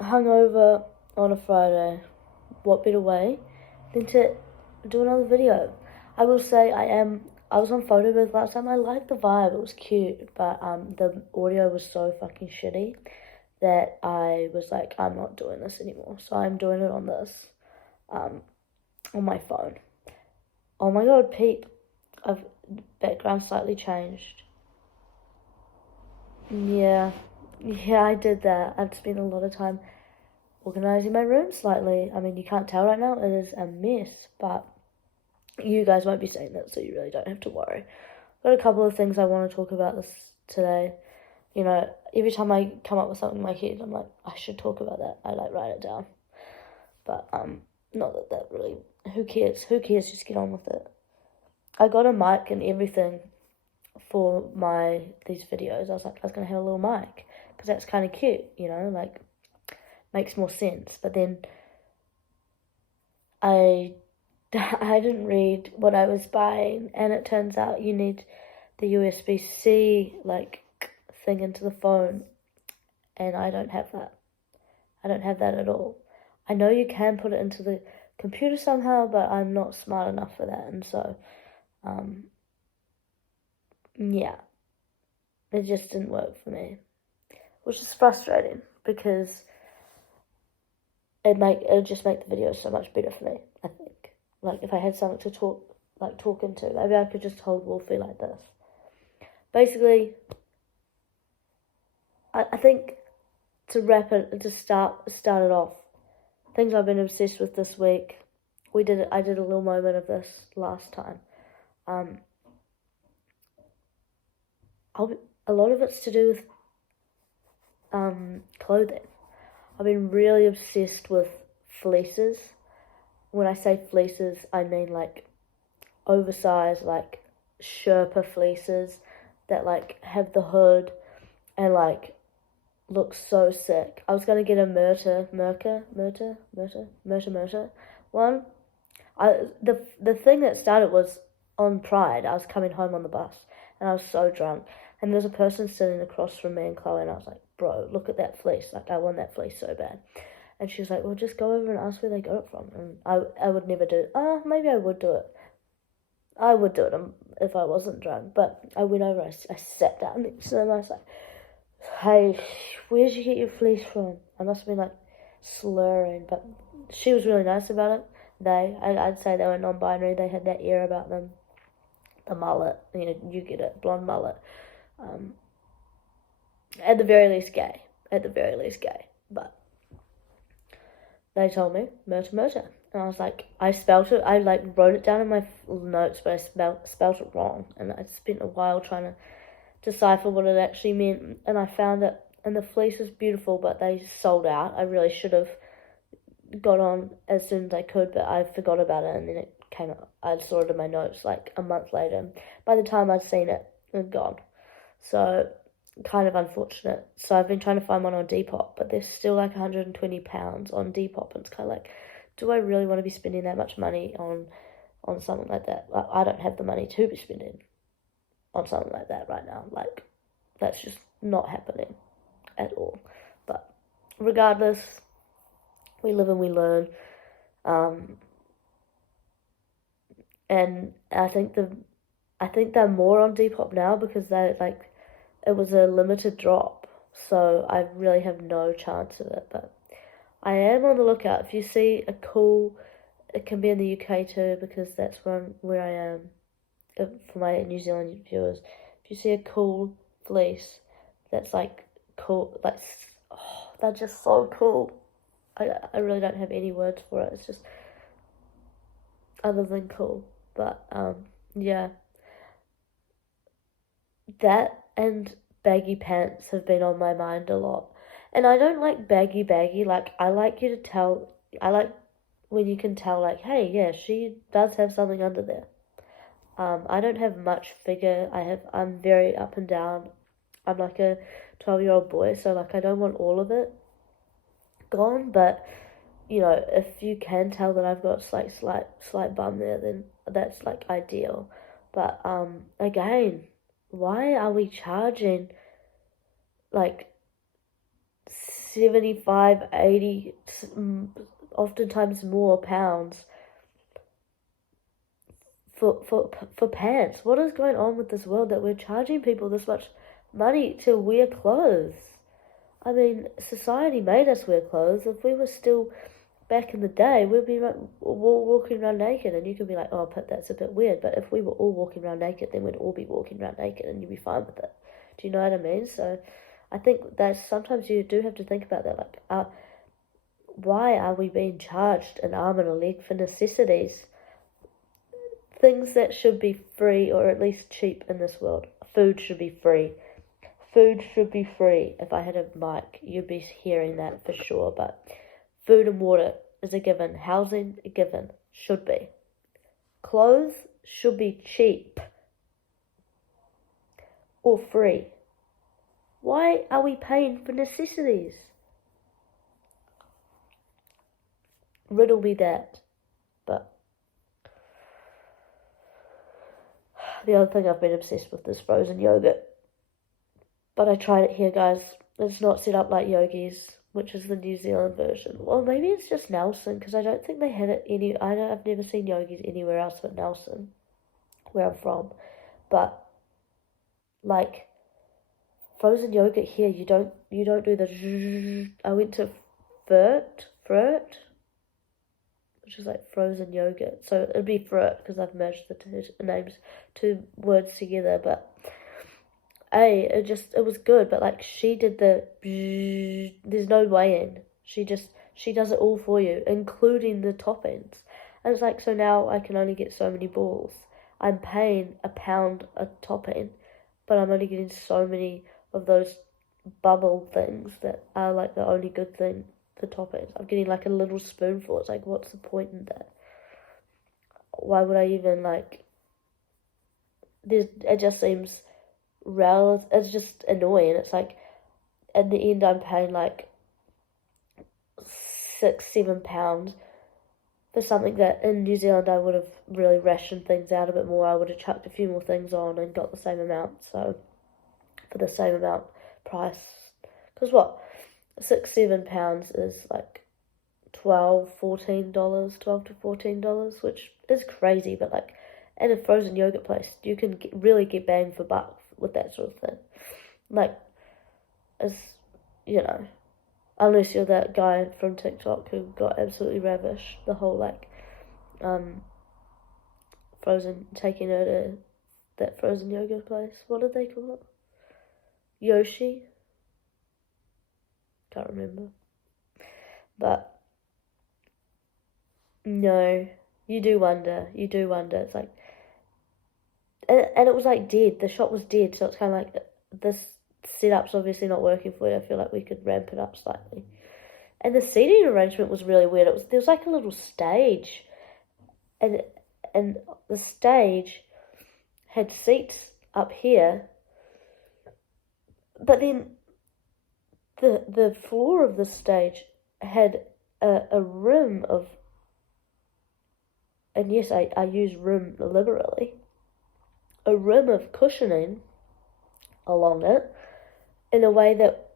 hungover on a Friday, what better way than to do another video? I will say I was on photo booth last time. I liked the vibe. It was cute, but the audio was so fucking shitty that I was like, I'm not doing this anymore. So I'm doing it on this, um, on my phone. Oh my god, peep! I've background slightly changed. Yeah, yeah, I did that. I've spent a lot of time organizing my room slightly. I mean, you can't tell right now, it is a mess, but you guys won't be seeing it, so you really don't have to worry. Got a couple of things I want to talk about this today. You know, every time I come up with something in my head, I'm like, I should talk about that. I like write it down. But not that really. Who cares? Who cares? Just get on with it. I got a mic and everything for these videos. I was like, I was gonna have a little mic because that's kind of cute, you know, like makes more sense. But then I I didn't read what I was buying, and it turns out you need the USB-C like thing into the phone, and I don't have that. I don't have that at all. I know you can put it into the computer somehow, but I'm not smart enough for that, and so um, yeah, it just didn't work for me, which is frustrating because it'd just make the video so much better for me. I think like if I had something to talk into, maybe I could just hold Wolfie like this. Basically, I think to start it off, things I've been obsessed with this week. I did a little moment of this last time. Um, a lot of it's to do with clothing. I've been really obsessed with fleeces. When I say fleeces, I mean like oversized, like Sherpa fleeces that like have the hood and like look so sick. I was gonna get a Murta one. The thing that started was on Pride. I was coming home on the bus and I was so drunk, and there's a person sitting across from me and Chloe, and I was like, bro, look at that fleece. Like I want that fleece so bad. And she was like, well, just go over and ask where they got it from. And I would never do it. Maybe I would do it. I would do it if I wasn't drunk. But I went over, I sat down next to them, I was like, hey, where'd you get your fleece from? I must have been like slurring, but she was really nice about it. I'd say they were non-binary. They had that air about them. The mullet, you know, you get it, blonde mullet. Um, at the very least, gay. At the very least, gay. But they told me Murta, and I was like, I spelt it. I like wrote it down in my notes, but I spelt it wrong, and I spent a while trying to decipher what it actually meant, and I found it. And the fleece was beautiful, but they sold out. I really should have got on as soon as I could, but I forgot about it, and then it came up. I saw it in my notes like a month later. By the time I'd seen it, it was gone. So kind of unfortunate. So I've been trying to find one on Depop, but they're still like £120 on Depop, and it's kind of like, do I really want to be spending that much money on something like that? I don't have the money to be spending on something like that right now. Like that's just not happening at all. But regardless, we live and we learn. Um, and I think they're more on Depop now because they like it was a limited drop, so I really have no chance of it. But I am on the lookout. If you see a cool, it can be in the UK too because that's where I am. For my New Zealand viewers, if you see a cool fleece that's like cool, like oh, they're just so cool. I really don't have any words for it. It's just other than cool. But yeah, that and baggy pants have been on my mind a lot. And I don't like baggy. Like I like you to tell. I like when you can tell. Like, hey, yeah, she does have something under there. I don't have much figure. I'm very up and down. I'm like a 12-year-old boy, so like I don't want all of it gone, but you know, if you can tell that I've got slight bum there, then that's like ideal. But again, why are we charging like 75, 80, oftentimes more pounds for pants. What is going on with this world that we're charging people this much money to wear clothes? I mean, society made us wear clothes. If we were still back in the day, we'd be walking around naked, and you could be like, oh, but that's a bit weird. But if we were all walking around naked, then we'd all be walking around naked, and you'd be fine with it. Do you know what I mean? So I think that sometimes you do have to think about that. Like, why are we being charged an arm and a leg for necessities? Things that should be free, or at least cheap in this world. Food should be free. Food should be free. If I had a mic, you'd be hearing that for sure. But food and water is a given. Housing, a given. Should be. Clothes should be cheap. Or free. Why are we paying for necessities? Riddle me that. But the other thing I've been obsessed with is frozen yogurt. But I tried it here, guys. It's not set up like Yogi's, which is the New Zealand version. Well, maybe it's just Nelson, because I don't think they had it I've never seen Yogi's anywhere else but Nelson, where I'm from. But like frozen yogurt here, you don't do the. I went to Furt, which is like frozen yogurt. So it'd be Furt because I've merged the two words together. But it was good. But like she did there's no way in. She does it all for you, including the toppings. And it's like, so now I can only get so many balls. I'm paying £1 a topping, but I'm only getting so many of those bubble things that are like the only good thing for toppings. I'm getting like a little spoonful. It's like, what's the point in that? Why would I even like? It just seems it's just annoying. It's like, in the end, I'm paying like £6-7 for something that in New Zealand I would have really rationed things out a bit more. I would have chucked a few more things on and got the same amount. So for the same amount price, because what, £6-7 is like $12 to $14, which is crazy. But like at a frozen yogurt place, you can really get bang for buck with that sort of thing. Like, it's, unless you're that guy from TikTok who got absolutely ravished, the whole like frozen, taking her to that frozen yogurt place. What did they call it? Yoshi? Can't remember. But no, you do wonder. It's like, and it was like dead. The shop was dead, so it's kind of like, this setup's obviously not working for you. I feel like we could ramp it up slightly. And the seating arrangement was really weird. There was like a little stage, and the stage had seats up here, but then the floor of the stage had a rim of, and yes, I use rim liberally, a rim of cushioning along it in a way that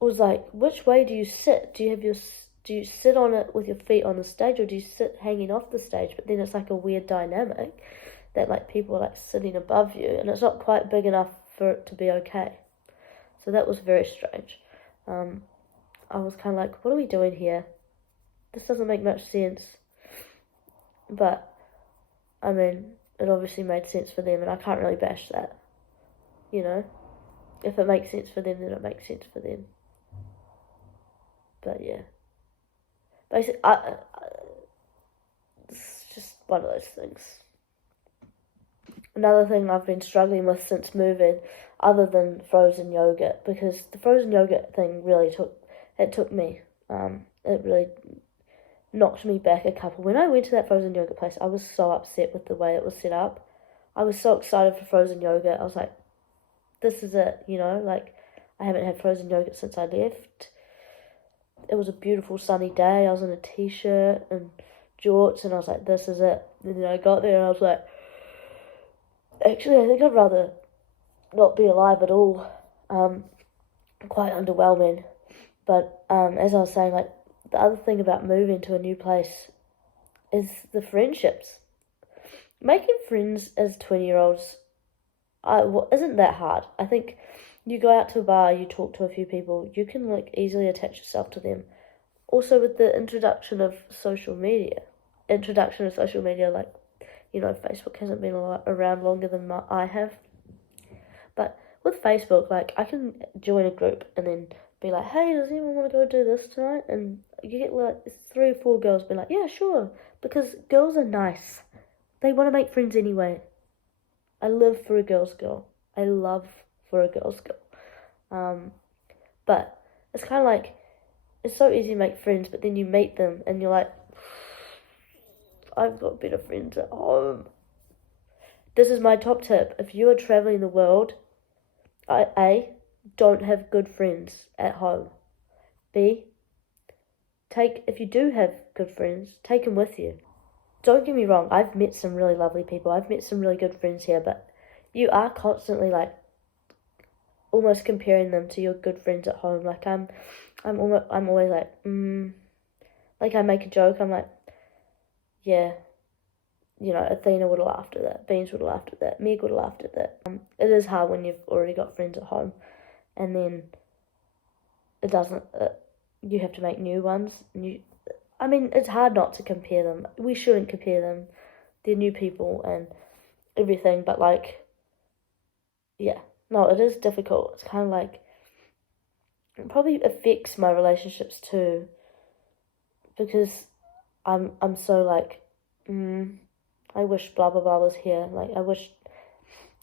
was like, which way do you sit? Do you sit on it with your feet on the stage, or do you sit hanging off the stage? But then it's like a weird dynamic that like people are like sitting above you, and it's not quite big enough for it to be okay. So that was very strange. I was kind of like, what are we doing here? This doesn't make much sense. But I mean, it obviously made sense for them, and I can't really bash that. If it makes sense for them, then it makes sense for them. But yeah, basically, it's just one of those things. Another thing I've been struggling with since moving, other than frozen yogurt, because the frozen yogurt thing really took me. It really knocked me back a couple. When I went to that frozen yogurt place, I was so upset with the way it was set up. I was so excited for frozen yogurt. I was like, this is it, like, I haven't had frozen yogurt since I left. It was a beautiful sunny day. I was in a t-shirt and jorts, and I was like, this is it. And then I got there and I was like, actually, I think I'd rather not be alive at all. quite underwhelming. But as I was saying, like, the other thing about moving to a new place is the friendships. Making friends as 20-year-olds isn't that hard. I think you go out to a bar, you talk to a few people, you can like easily attach yourself to them. Also, with the introduction of social media, like, Facebook hasn't been around longer than I have. But with Facebook, like, I can join a group and then be like, hey, does anyone want to go do this tonight? And you get like 3 or 4 girls being like, yeah, sure. Because girls are nice. They want to make friends anyway. I live for a girl's girl. I love for a girl's girl. But it's kind of like, it's so easy to make friends, but then you meet them and you're like, I've got better friends at home. This is my top tip. If you are traveling the world, A, don't have good friends at home. B, if you do have good friends, take them with you. Don't get me wrong, I've met some really lovely people. I've met some really good friends here, but you are constantly like almost comparing them to your good friends at home. Like I'm always like, like I make a joke. I'm like, yeah, Athena would have laughed at that. Beans would have laughed at that. Meg would have laughed at that. It is hard when you've already got friends at home, and then it doesn't. You have to make new ones. It's hard not to compare them. We shouldn't compare them. They're new people and everything, but like, yeah, no, it is difficult. It's kind of like, it probably affects my relationships too, because I'm so like, I wish blah blah blah was here. Like, I wish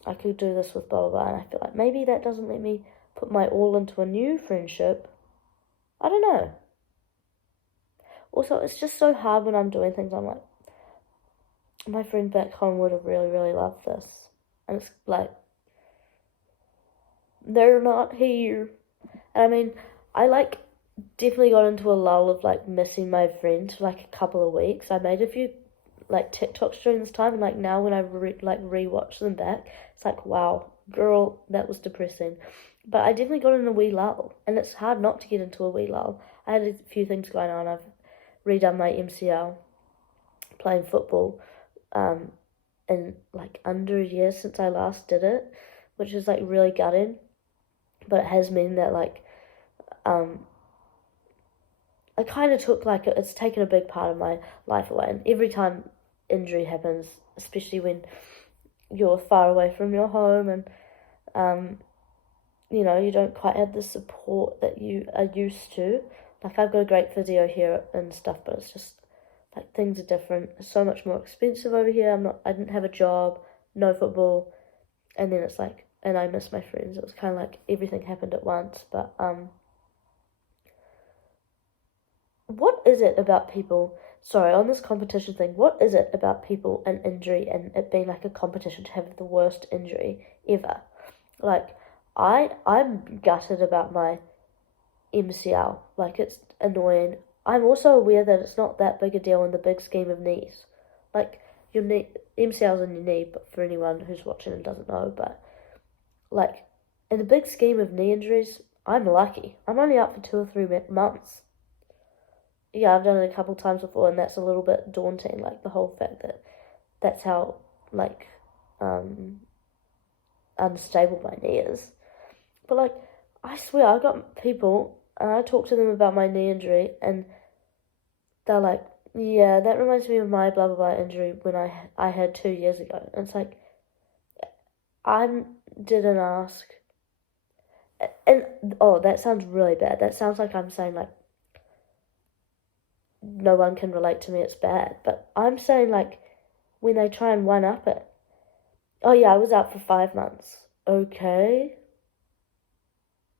I could do this with blah blah blah, and I feel like maybe that doesn't let me put my all into a new friendship. I don't know. Also, it's just so hard when I'm doing things. I'm like, my friend back home would have really, really loved this. And it's like, they're not here. And I like definitely got into a lull of like missing my friends for like a couple of weeks. I made a few like TikToks during this time, and like now when I rewatch them back, it's like, wow, girl, that was depressing. But I definitely got in a wee lull, and it's hard not to get into a wee lull. I had a few things going on. I've redone my MCL, playing football, in like under a year since I last did it, which is like really gutting. But it has meant that like, I kind of took like it's taken a big part of my life away. And every time injury happens, especially when you're far away from your home and you don't quite have the support that you are used to. Like, I've got a great physio here and stuff, but it's just like things are different. It's so much more expensive over here. I didn't have a job, no football, and then it's like, and I miss my friends. It was kind of like everything happened at once. But what is it about people? Sorry, on this competition thing, what is it about people and injury and it being like a competition to have the worst injury ever? Like, I'm gutted about my MCL. Like, it's annoying. I'm also aware that it's not that big a deal in the big scheme of knees. Like, your knee, MCL's in your knee, but for anyone who's watching and doesn't know, but like, in the big scheme of knee injuries, I'm lucky. I'm only out for 2 or 3 months. Yeah, I've done it a couple times before, and that's a little bit daunting. Like, the whole fact that that's how like unstable my knee is. But like, I swear, I've got people, and I talk to them about my knee injury, and they're like, yeah, that reminds me of my blah blah blah injury when I had 2 years ago. And it's like, I didn't ask. And oh, that sounds really bad. That sounds like I'm saying like no one can relate to me, it's bad. But I'm saying like, when they try and one up it. Oh yeah, I was out for 5 months. Okay.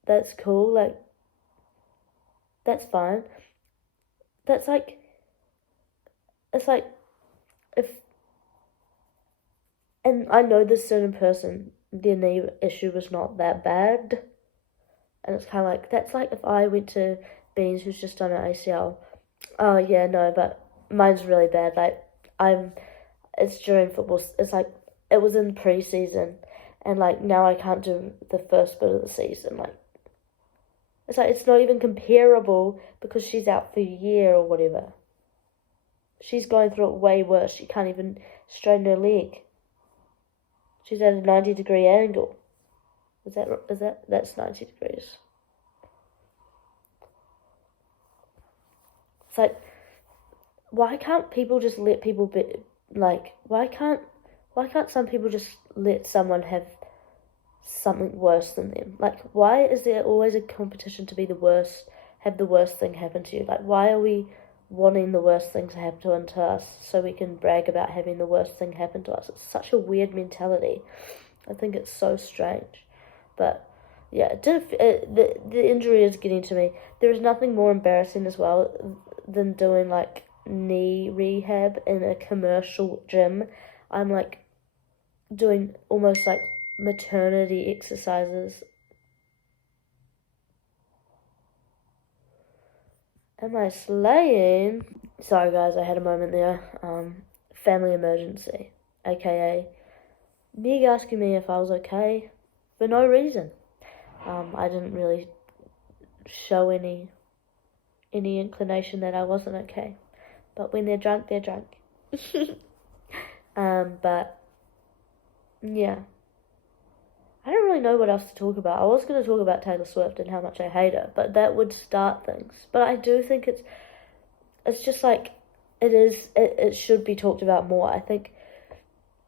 That's cool, like, that's fine. That's like, it's like, if, and I know this certain person, their knee issue was not that bad, and it's kind of like, that's like if I went to Beans, who's just done an ACL, oh yeah, no, but mine's really bad, like, it's during football, it's like, it was in pre-season, and like, now I can't do the first bit of the season, like, It's like, it's not even comparable because she's out for a year or whatever. She's going through it way worse. She can't even straighten her leg. She's at a 90-degree angle. That's 90 degrees. It's like, why can't people just let people be, like, why can't some people just let someone have something worse than them? Like, why is there always a competition to be the worst, have the worst thing happen to you? Like, why are we wanting the worst thing to happen to us so we can brag about having the worst thing happen to us? It's such a weird mentality. I think it's so strange. But yeah, the injury is getting to me. There is nothing more embarrassing as well than doing like knee rehab in a commercial gym. I'm like doing almost like maternity exercises. Am I slaying? Sorry guys, I had a moment there. Family emergency, aka Meg asking me if I was okay for no reason. I didn't really show any inclination that I wasn't okay. But when they're drunk, they're drunk. But yeah. I don't really know what else to talk about. I was going to talk about Taylor Swift and how much I hate her, but that would start things. But I do think it's just like it should be talked about more, I think.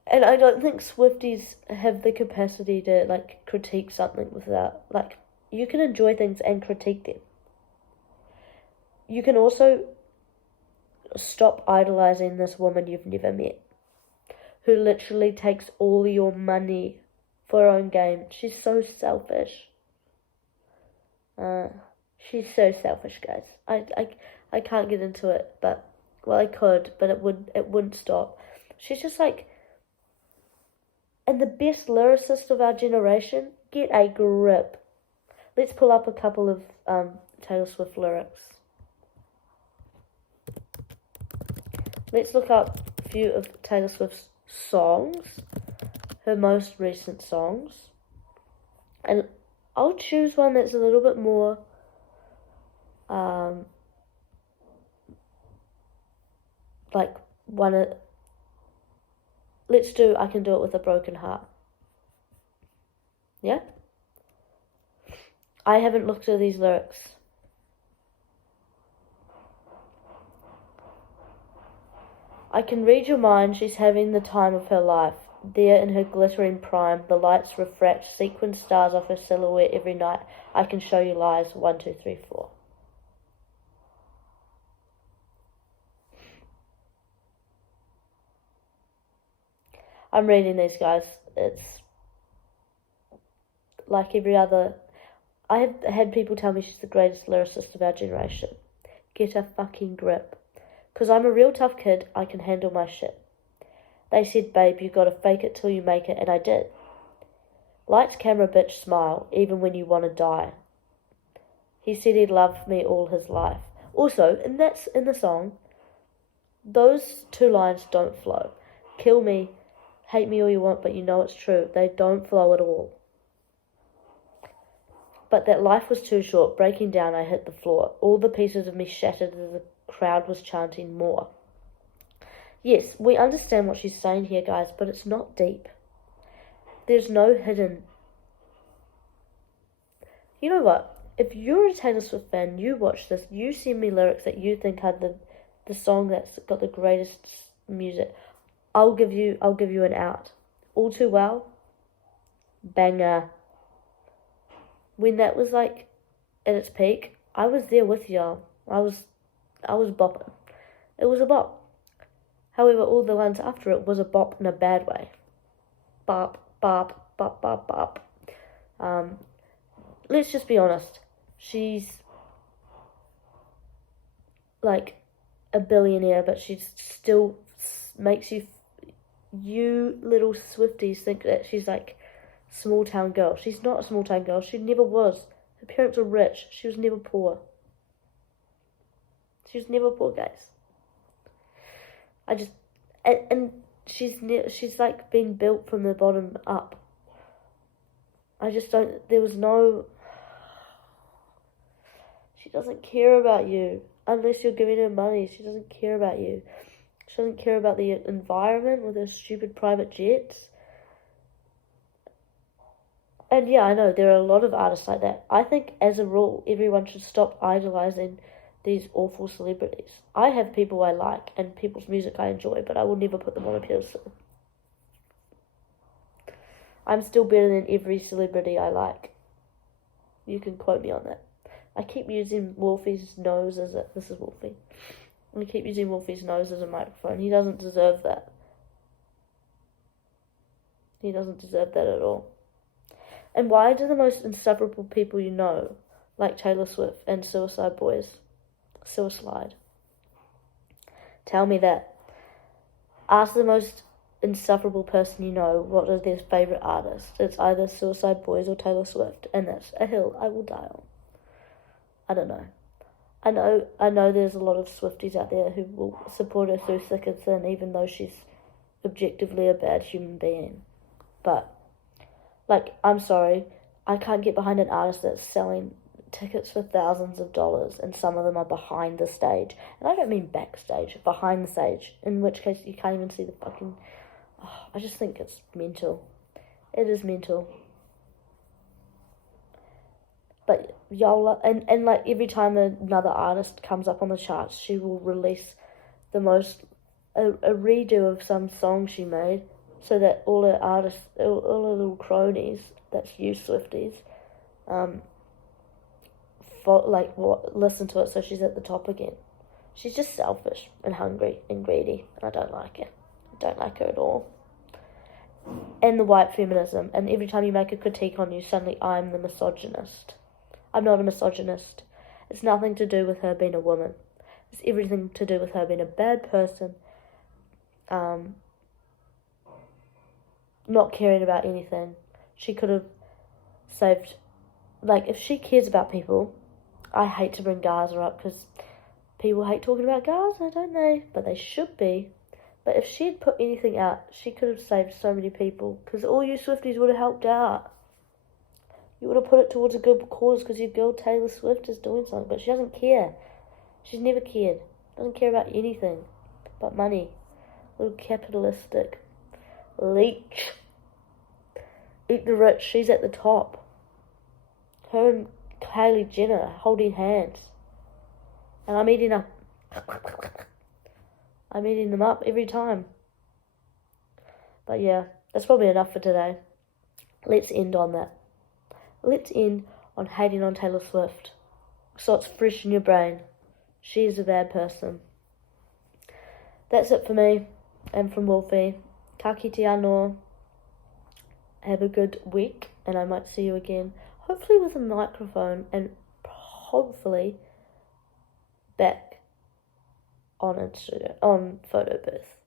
And I don't think Swifties have the capacity to like critique something without, like, you can enjoy things and critique them. You can also stop idolizing this woman you've never met, who literally takes all your money for her own game. She's so selfish. She's so selfish, guys. I can't get into it, but well, I could, but it wouldn't stop. She's just like, and the best lyricist of our generation. Get a grip. Let's pull up a couple of Taylor Swift lyrics. Let's look up a few of Taylor Swift's songs, her most recent songs, and I'll choose one that's a little bit more like one of, let's do I Can Do It With a Broken Heart. Yeah? I haven't looked at these lyrics. I can read your mind, she's having the time of her life. There in her glittering prime, the lights refract sequin stars off her silhouette every night. I can show you lies, 1, 2, 3, 4. I'm reading these, guys. It's like every other. I have had people tell me she's the greatest lyricist of our generation. Get a fucking grip. Because I'm a real tough kid, I can handle my shit. They said, babe, you gotta fake it till you make it, and I did. Lights, camera, bitch, smile, even when you wanna die. He said he'd love me all his life. Also, and that's in the song, those two lines don't flow. Kill me, hate me all you want, but you know it's true. They don't flow at all. But that life was too short. Breaking down, I hit the floor. All the pieces of me shattered as the crowd was chanting more. Yes, we understand what she's saying here, guys, but it's not deep. There's no hidden. You know what? If you're a Taylor Swift fan, you watch this, you send me lyrics that you think are the song that's got the greatest music. I'll give you an out. All Too Well, banger. When that was like at its peak, I was there with y'all. I was bopping. It was a bop. However, all the ones after it was a bop in a bad way. Bop, bop, bop, bop, bop. Let's just be honest. She's like a billionaire, but she still makes you little Swifties think that she's like small town girl. She's not a small town girl. She never was. Her parents were rich. She was never poor. She was never poor, guys. And she's like being built from the bottom up. I just don't, there was no, doesn't care about you unless you're giving her money. She doesn't care about you. She doesn't care about the environment with her stupid private jets. And yeah, I know there are a lot of artists like that. I think as a rule, everyone should stop idolizing these awful celebrities. I have people I like and people's music I enjoy, but I will never put them on a pedestal. I'm still better than every celebrity I like. You can quote me on that. I keep using Wolfie's nose as a... This is Wolfie. I keep using Wolfie's nose as a microphone. He doesn't deserve that. He doesn't deserve that at all. And why do the most insufferable people you know, like Taylor Swift and Suicide Boys, Suicide, tell me that? Ask the most insufferable person you know what is their favourite artist. It's either Suicide Boys or Taylor Swift, and that's a hill I will die on. I don't know. I know there's a lot of Swifties out there who will support her through thick and thin, even though she's objectively a bad human being. But, like, I'm sorry, I can't get behind an artist that's selling tickets for thousands of dollars, and some of them are behind the stage. And I don't mean backstage, behind the stage, in which case you can't even see the fucking... Oh, I just think it's mental. It is mental. But y'all, and like every time another artist comes up on the charts, she will release a redo of some song she made, so that all her artists, all her little cronies, that's you Swifties, listen to it so she's at the top again. She's just selfish and hungry and greedy, and I don't like her. I don't like her at all. And the white feminism, and every time you make a critique on you, suddenly I'm the misogynist. I'm not a misogynist. It's nothing to do with her being a woman. It's everything to do with her being a bad person, not caring about anything. She could have saved, like, if she cares about people, I hate to bring Gaza up because people hate talking about Gaza, don't they? But they should be. But if she had put anything out, she could have saved so many people, because all you Swifties would have helped out. You would have put it towards a good cause because your girl Taylor Swift is doing something, but she doesn't care. She's never cared. Doesn't care about anything but money. Little capitalistic leech. Eat the rich. She's at the top. Her and Kylie Jenner holding hands. And I'm eating up. I'm eating them up every time. But yeah, that's probably enough for today. Let's end on that. Let's end on hating on Taylor Swift, so it's fresh in your brain. She is a bad person. That's it for me, and from Wolfie. Ka kite anō. Have a good week, and I might see you again, hopefully with a microphone, and hopefully back on Instagram, on Photo Booth.